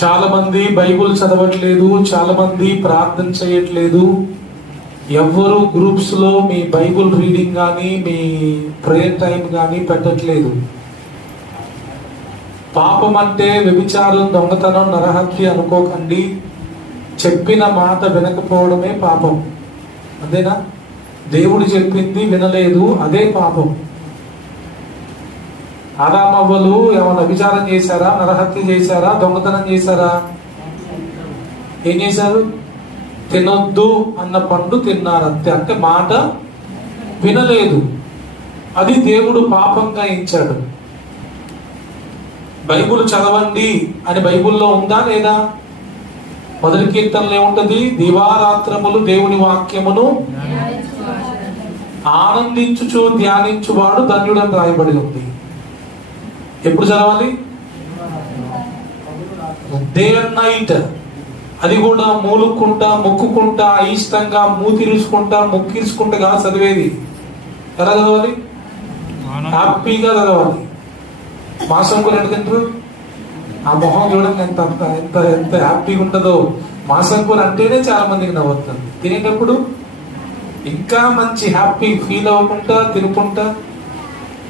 చాలా మంది బైబుల్ చదవట్లేదు, చాలా మంది ప్రార్థన చేయట్లేదు. ఎవ్వరు గ్రూప్స్ లో మీ బైబుల్ రీడింగ్ కానీ మీ ప్రేయర్ టైం కానీ పెట్టట్లేదు. పాపం అంటే వ్యభిచారం, దొంగతనం, నరహత్య అనుకోకండి. చెప్పిన మాట వినకపోవడమే పాపం. అంతేనా? దేవుడు చెప్పింది వినలేదు, అదే పాపం. ఆదామవ్వలు ఏమైనా వ్యభిచారం చేశారా, నరహత్య చేశారా, దొంగతనం చేశారా? ఏం చేశారు? తినొద్దు అన్న పండు తిన్నారు అంతే. అంటే మాట వినలేదు, అది దేవుడు పాపంగా ఇచ్చాడు. బైబుల్ చదవండి అని బైబుల్లో ఉందా లేదా? మొదటి కీర్తనలో ఏముంటది? దివారాత్రములు దేవుని వాక్యమును ఆనందించుచు ధ్యానించువాడు ధన్యుడని రాయబడి ఉంది. ఎప్పుడు చదవాలి? Day and night. అది కూడా మూలుక్కుంటా, మొక్కుకుంటా, అయిష్టంగా మూతిరుచుకుంటా, మొక్కిరుచుకుంటా కాదు చదివేది. ఎలా చదవాలి? హ్యాపీగా చదవాలి. మాసం కూర ఎంత తింటారు? ఆ మొహం చూడండి ఎంత ఎంత ఎంత హ్యాపీగా ఉంటుందో. మాసం కూర అంటేనే చాలా మందికి నవ్వుతుంది. తినేటప్పుడు ఇంకా మంచి హ్యాపీ ఫీల్ అవ్వకుండా తినుకుంటా.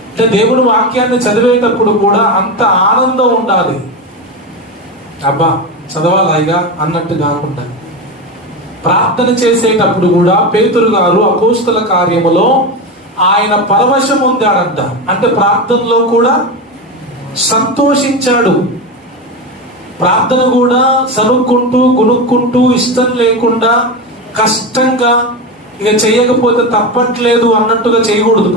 అంటే దేవుని వాక్యాన్ని చదివేటప్పుడు కూడా అంత ఆనందం ఉండాలి. అబ్బా చదవాలిగా అన్నట్టు కాకుండా. ప్రార్థన చేసేటప్పుడు కూడా పేతురు గారు అపోస్తల కార్యములో ఆయన పరవశం పొందాడంట. అంటే ప్రార్థనలో కూడా సంతోషించాడు. ప్రార్థన కూడా సనుక్కుంటూ గునుక్కుంటూ ఇష్టం లేకుండా కష్టంగా ఇక చేయకపోతే తప్పట్లేదు అన్నట్టుగా చేయకూడదు.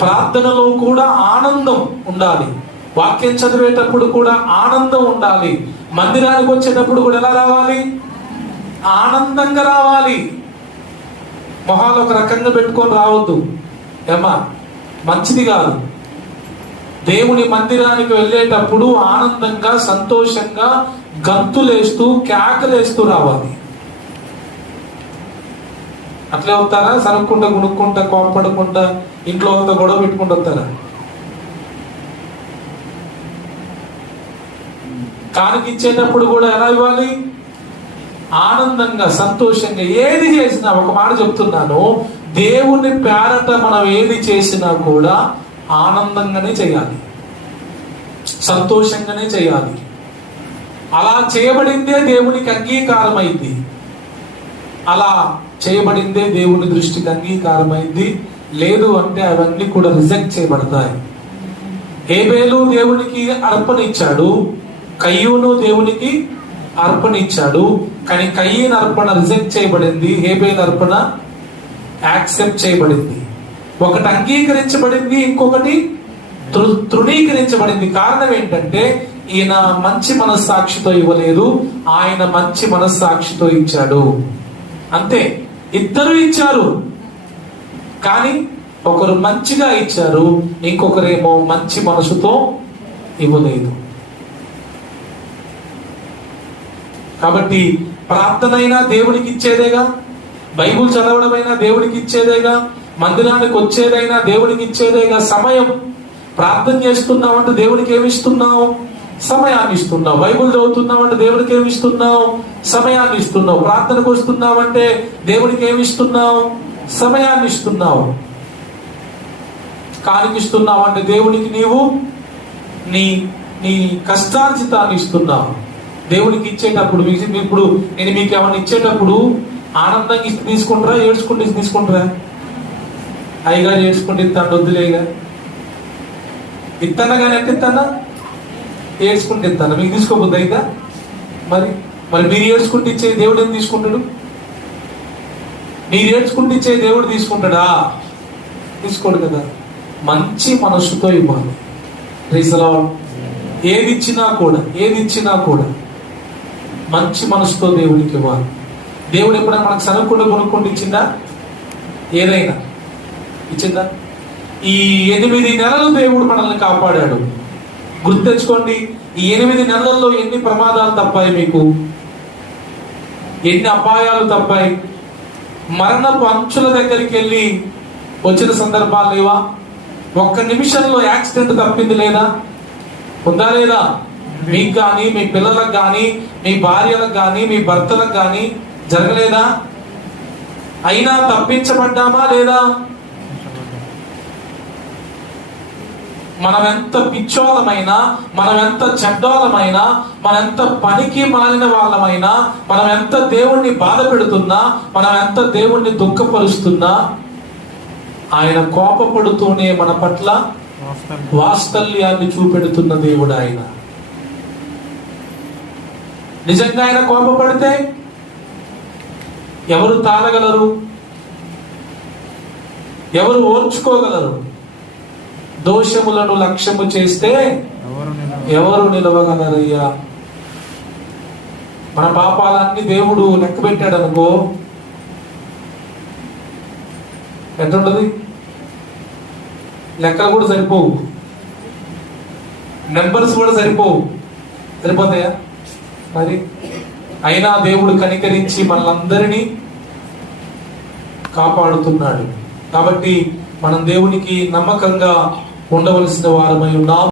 ప్రార్థనలో కూడా ఆనందం ఉండాలి. వాక్యం చదివేటప్పుడు కూడా ఆనందం ఉండాలి. మందిరానికి వచ్చేటప్పుడు కూడా ఎలా రావాలి? ఆనందంగా రావాలి. మొహాలు ఒక రకంగా పెట్టుకొని రావద్దు. ఏమా మంచిది కాదు. దేవుని మందిరానికి వెళ్ళేటప్పుడు ఆనందంగా, సంతోషంగా, గంతులేస్తూ, కేకలేస్తూ రావాలి. అట్లే వస్తారా? సరుక్కుంటా, గుణుక్కుంటా, కోపడకుండా, ఇంట్లో అంతా గొడవ పెట్టుకుంటూ వస్తారా? కానుక ఇచ్చేటప్పుడు కూడా ఎలా ఇవ్వాలి? ఆనందంగా, సంతోషంగా. ఏది చేసినా, ఒక మాట చెప్తున్నాను, దేవుని పేరట మనం ఏది చేసినా కూడా ఆనందంగానే చేయాలి, సంతోషంగానే చేయాలి. అలా చేయబడిందే దేవునికి అంగీకారమైంది. అలా చేయబడిందే దేవుని దృష్టికి అంగీకారమైంది. లేదు అంటే అవన్నీ కూడా రిజెక్ట్ చేయబడతాయి. హేబేలు దేవునికి అర్పణ ఇచ్చాడు, కయ్యూను దేవునికి అర్పణ ఇచ్చాడు. కానీ కయ్యూను అర్పణ రిజెక్ట్ చేయబడింది, హేబేలు అర్పణ యాక్సెప్ట్ చేయబడింది. ఒకటి అంగీకరించబడింది, ఇంకొకటి తృణీకరించబడింది. కారణం ఏంటంటే ఈయన మంచి మనస్సాక్షితో ఇవ్వలేదు, ఆయన మంచి మనస్సాక్షితో ఇచ్చాడు. అంతే. ఇద్దరు ఇచ్చారు, కానీ ఒకరు మంచిగా ఇచ్చారు, ఇంకొకరేమో మంచి మనసుతో ఇవ్వలేదు. కాబట్టి ప్రార్థనైనా దేవునికి ఇచ్చేదేగా, బైబుల్ చదవడమైనా దేవునికి ఇచ్చేదేగా, మందిరానికి వచ్చేదైనా దేవునికి ఇచ్చేదేగా. సమయం ప్రార్థన చేస్తున్నావు అంటే దేవునికి ఏమి ఇస్తున్నావు? సమయాన్ని ఇస్తున్నావు. బైబుల్ చదువుతున్నావు అంటే దేవునికి ఏమి ఇస్తున్నావు? సమయాన్ని ఇస్తున్నావు. ప్రార్థనకు వస్తున్నావు అంటే దేవునికి ఏమి ఇస్తున్నావు? సమయాన్ని ఇస్తున్నావు. కానికిస్తున్నావు అంటే దేవునికి నీవు నీ నీ కష్టార్జితాన్ని ఇస్తున్నావు. దేవునికి ఇచ్చేటప్పుడు ఇప్పుడు నేను మీకు ఏమన్నా ఇచ్చేటప్పుడు ఆనందంగా ఇస్తే తీసుకుంటారా, ఏడ్చుకుంటే తీసుకుంటారా? అయ్యగా ఏడ్చుకుంటే ఇస్తాను, వద్దులేగా ఇస్తానా. కానీ ఎంత ఇస్తానా? ఏడ్చుకుంటే ఇస్తాను. మీకు తీసుకోబోద్దు అయితే మరి మీరు ఏడ్చుకుంటే ఇచ్చే దేవుడు ఏం తీసుకుంటాడు? మీరు ఏడ్చుకుంటే ఇచ్చే దేవుడు తీసుకుంటాడా? తీసుకోడు కదా. మంచి మనస్సుతో ఇవ్వాలి. ఏది ఇచ్చినా కూడా మంచి మనసుతో దేవుడికి ఇవ్వాలి. దేవుడు ఎప్పుడైనా మనకు సనకుండా కొనుక్కుంటూ ఇచ్చిందా? ఏదైనా ఇచ్చిందా? ఈ 8 నెలలు దేవుడు మనల్ని కాపాడాడు. గుర్తెచ్చుకోండి, ఈ 8 నెలల్లో ఎన్ని ప్రమాదాలు తప్పాయి మీకు, ఎన్ని అపాయాలు తప్పాయి. మరణపు అంచుల దగ్గరికి వెళ్ళి వచ్చిన సందర్భాలు లేవా? ఒక్క నిమిషంలో యాక్సిడెంట్ తప్పింది లేదా? ఉందా లేదా? మీకు కానీ, మీ పిల్లలకు కానీ, మీ భార్యలకు కానీ, మీ భర్తలకు కానీ జరగలేదా? అయినా తప్పించబడ్డామా లేదా? మనం ఎంత పిచ్చోళమైనా, మనం ఎంత చెడ్డోళమైనా, మనం ఎంత పనికి మాలిన వాళ్ళమైనా, మనం ఎంత దేవుణ్ణి బాధ పెడుతున్నా, మనం ఎంత దేవుణ్ణి దుఃఖపరుస్తున్నా, ఆయన కోపపడుతూనే మన పట్ల వాత్సల్యాన్ని చూపెడుతున్న దేవుడు ఆయన. నిజంగా ఆయన కోపపడితే ఎవరు తాళగలరు? ఎవరు ఓర్చుకోగలరు? దోషములను లక్ష్యము చేస్తే ఎవరు నిలవగలరయ్యా? మన పాపాలన్నీ దేవుడు లెక్క పెట్టాడు అనుకో, ఎట్లుంటది? లెక్కలు కూడా సరిపోవు, నెంబర్స్ కూడా సరిపోతాయా మరి? అయినా దేవుడు కనికరించి మనలందరినీ కాపాడుతున్నాడు. కాబట్టి మనం దేవునికి నమ్మకంగా ఉండవలసిన వారమై ఉన్నాం.